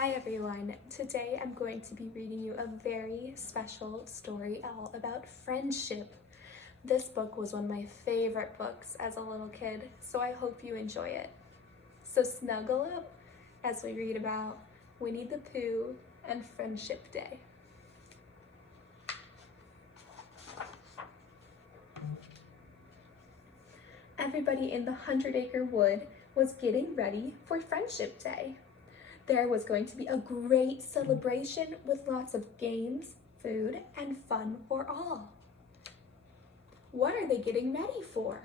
Hi everyone! Today I'm going to be reading you a very special story all about friendship. This book was one of my favorite books as a little kid, so I hope you enjoy it. So snuggle up as we read about Winnie the Pooh and Friendship Day. Everybody in the 100-acre wood was getting ready for Friendship Day. There was going to be a great celebration with lots of games, food, and fun for all. What are they getting ready for?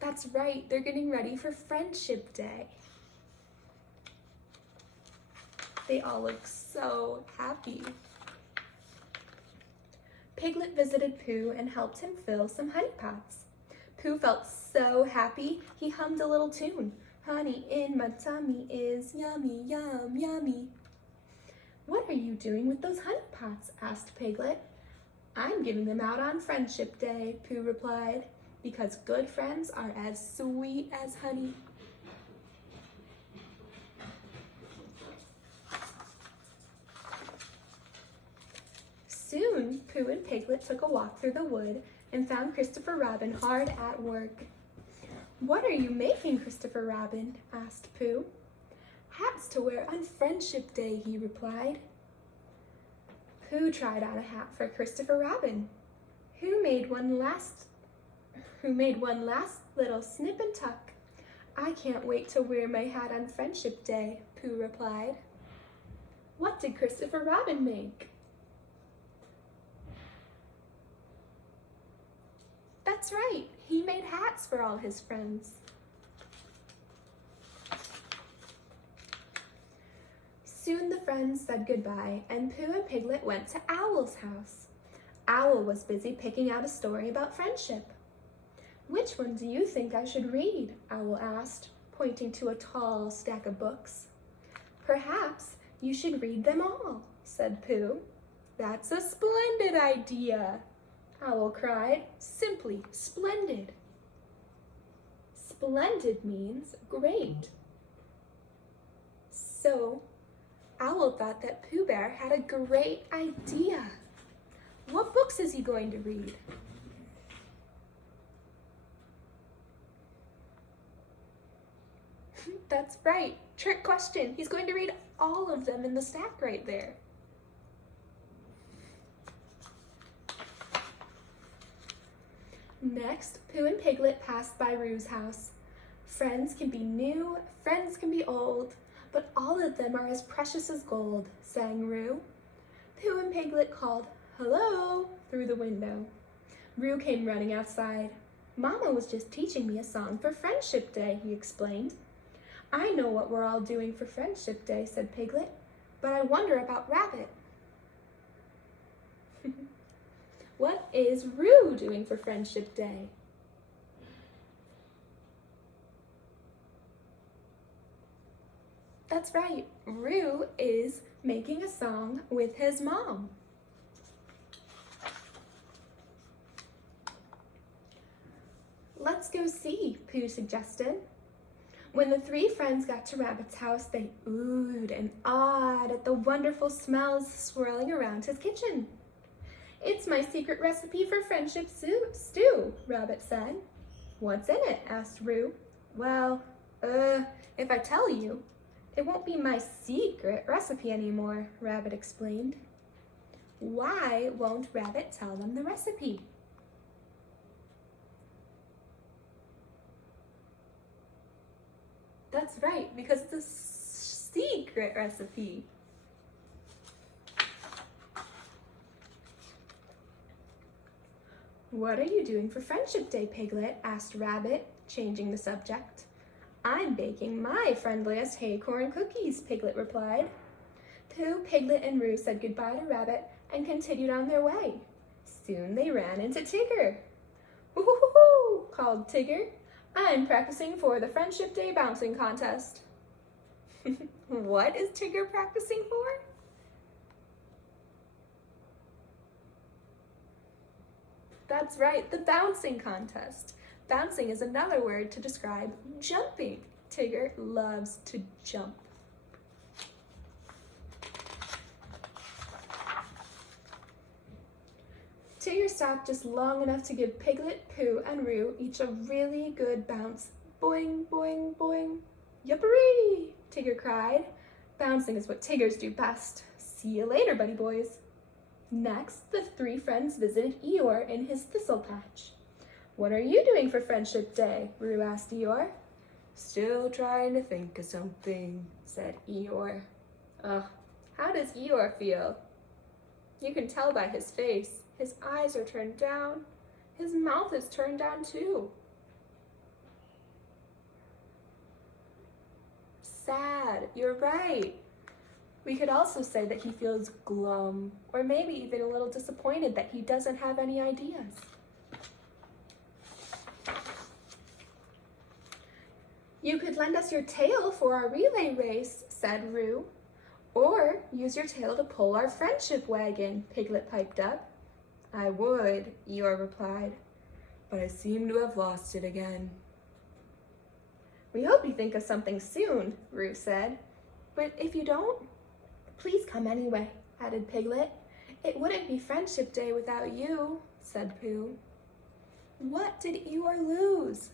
That's right, they're getting ready for Friendship Day. They all look so happy. Piglet visited Pooh and helped him fill some honey pots. Pooh felt so happy, he hummed a little tune. Honey in my tummy is yummy, yum, yummy. What are you doing with those honey pots? Asked Piglet. I'm giving them out on Friendship Day, Pooh replied, because good friends are as sweet as honey. Soon, Pooh and Piglet took a walk through the wood and found Christopher Robin hard at work. What are you making, Christopher Robin? Asked Pooh. Hats to wear on Friendship Day, he replied. Pooh tried on a hat for Christopher Robin, who made one last little snip and tuck. I can't wait to wear my hat on Friendship Day, Pooh replied. What did Christopher Robin make? That's right, he made hats for all his friends. Soon the friends said goodbye, and Pooh and Piglet went to Owl's house. Owl was busy picking out a story about friendship. Which one do you think I should read? Owl asked, pointing to a tall stack of books. Perhaps you should read them all, said Pooh. That's a splendid idea, Owl cried, simply splendid. Splendid means great. So, Owl thought that Pooh Bear had a great idea. What books is he going to read? That's right, trick question. He's going to read all of them in the stack right there. Next, Pooh and Piglet passed by Roo's house. Friends can be new, friends can be old, but all of them are as precious as gold, sang Roo. Pooh and Piglet called, hello, through the window. Roo came running outside. Mama was just teaching me a song for Friendship Day, he explained. I know what we're all doing for Friendship Day, said Piglet, but I wonder about Rabbit. What is Roo doing for Friendship Day? That's right, Roo is making a song with his mom. Let's go see, Pooh suggested. When the three friends got to Rabbit's house, they oohed and awed at the wonderful smells swirling around his kitchen. It's my secret recipe for friendship stew, Rabbit said. What's in it? Asked Roo. Well, if I tell you, it won't be my secret recipe anymore, Rabbit explained. Why won't Rabbit tell them the recipe? That's right, because it's a secret recipe. What are you doing for Friendship Day, Piglet? Asked Rabbit, changing the subject. I'm baking my friendliest haycorn cookies, Piglet replied. Pooh, Piglet, and Roo said goodbye to Rabbit and continued on their way. Soon they ran into Tigger. Woo-hoo-hoo-hoo, called Tigger. I'm practicing for the Friendship Day bouncing contest. What is Tigger practicing for? That's right, the bouncing contest. Bouncing is another word to describe jumping. Tigger loves to jump. Tigger stopped just long enough to give Piglet, Pooh, and Roo each a really good bounce. Boing, boing, boing. Yuppery! Tigger cried. Bouncing is what Tiggers do best. See you later, buddy boys. Next, the three friends visited Eeyore in his thistle patch. What are you doing for Friendship Day? Roo asked Eeyore. Still trying to think of something, said Eeyore. Ugh, how does Eeyore feel? You can tell by his face. His eyes are turned down. His mouth is turned down too. Sad, you're right. We could also say that he feels glum, or maybe even a little disappointed that he doesn't have any ideas. You could lend us your tail for our relay race, said Roo. Or use your tail to pull our friendship wagon, Piglet piped up. I would, Eeyore replied, but I seem to have lost it again. We hope you think of something soon, Roo said. But if you don't, please come anyway, added Piglet. It wouldn't be Friendship Day without you, said Pooh. What did Eeyore lose?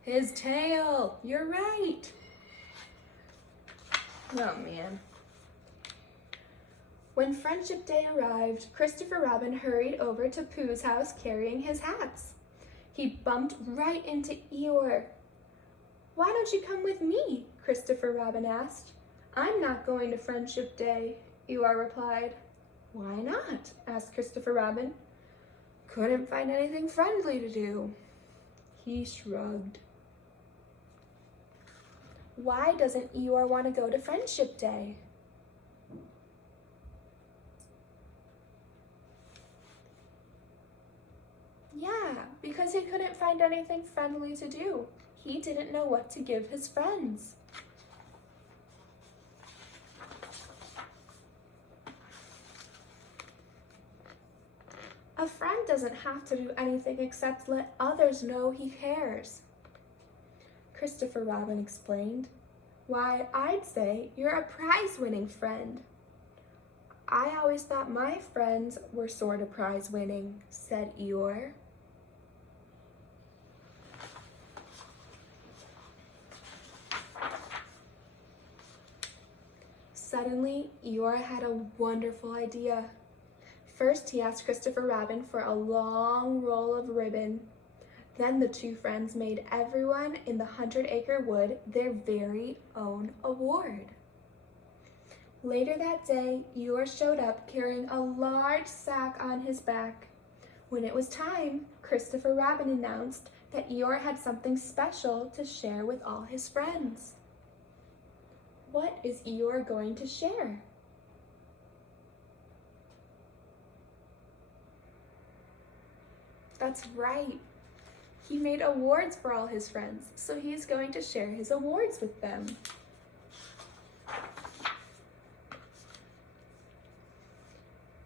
His tail, you're right. Oh man. When Friendship Day arrived, Christopher Robin hurried over to Pooh's house carrying his hats. He bumped right into Eeyore. Why don't you come with me? Christopher Robin asked. I'm not going to Friendship Day, Eeyore replied. Why not? Asked Christopher Robin. Couldn't find anything friendly to do. He shrugged. Why doesn't Eeyore want to go to Friendship Day? Yeah, because he couldn't find anything friendly to do. He didn't know what to give his friends. A friend doesn't have to do anything except let others know he cares. Christopher Robin explained. Why, I'd say you're a prize-winning friend. I always thought my friends were sort of prize-winning, said Eeyore. Suddenly, Eeyore had a wonderful idea. First, he asked Christopher Robin for a long roll of ribbon. Then the two friends made everyone in the 100-acre wood their very own award. Later that day, Eeyore showed up carrying a large sack on his back. When it was time, Christopher Robin announced that Eeyore had something special to share with all his friends. What is Eeyore going to share? That's right. He made awards for all his friends, so he's going to share his awards with them.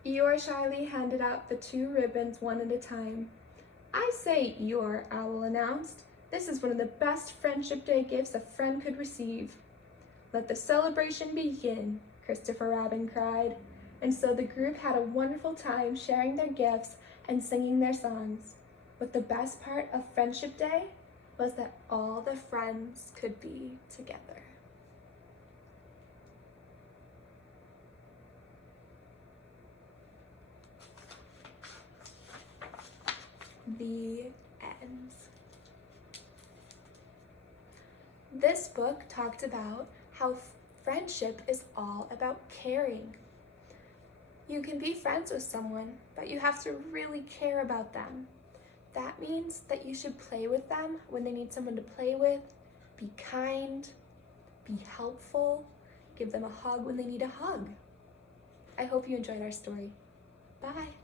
Eeyore shyly handed out the 2 ribbons one at a time. I say, Eeyore, Owl announced. This is one of the best Friendship Day gifts a friend could receive. Let the celebration begin, Christopher Robin cried. And so the group had a wonderful time sharing their gifts and singing their songs. But the best part of Friendship Day was that all the friends could be together. The end. This book talked about how friendship is all about caring. You can be friends with someone, but you have to really care about them. That means that you should play with them when they need someone to play with, be kind, be helpful, give them a hug when they need a hug. I hope you enjoyed our story. Bye.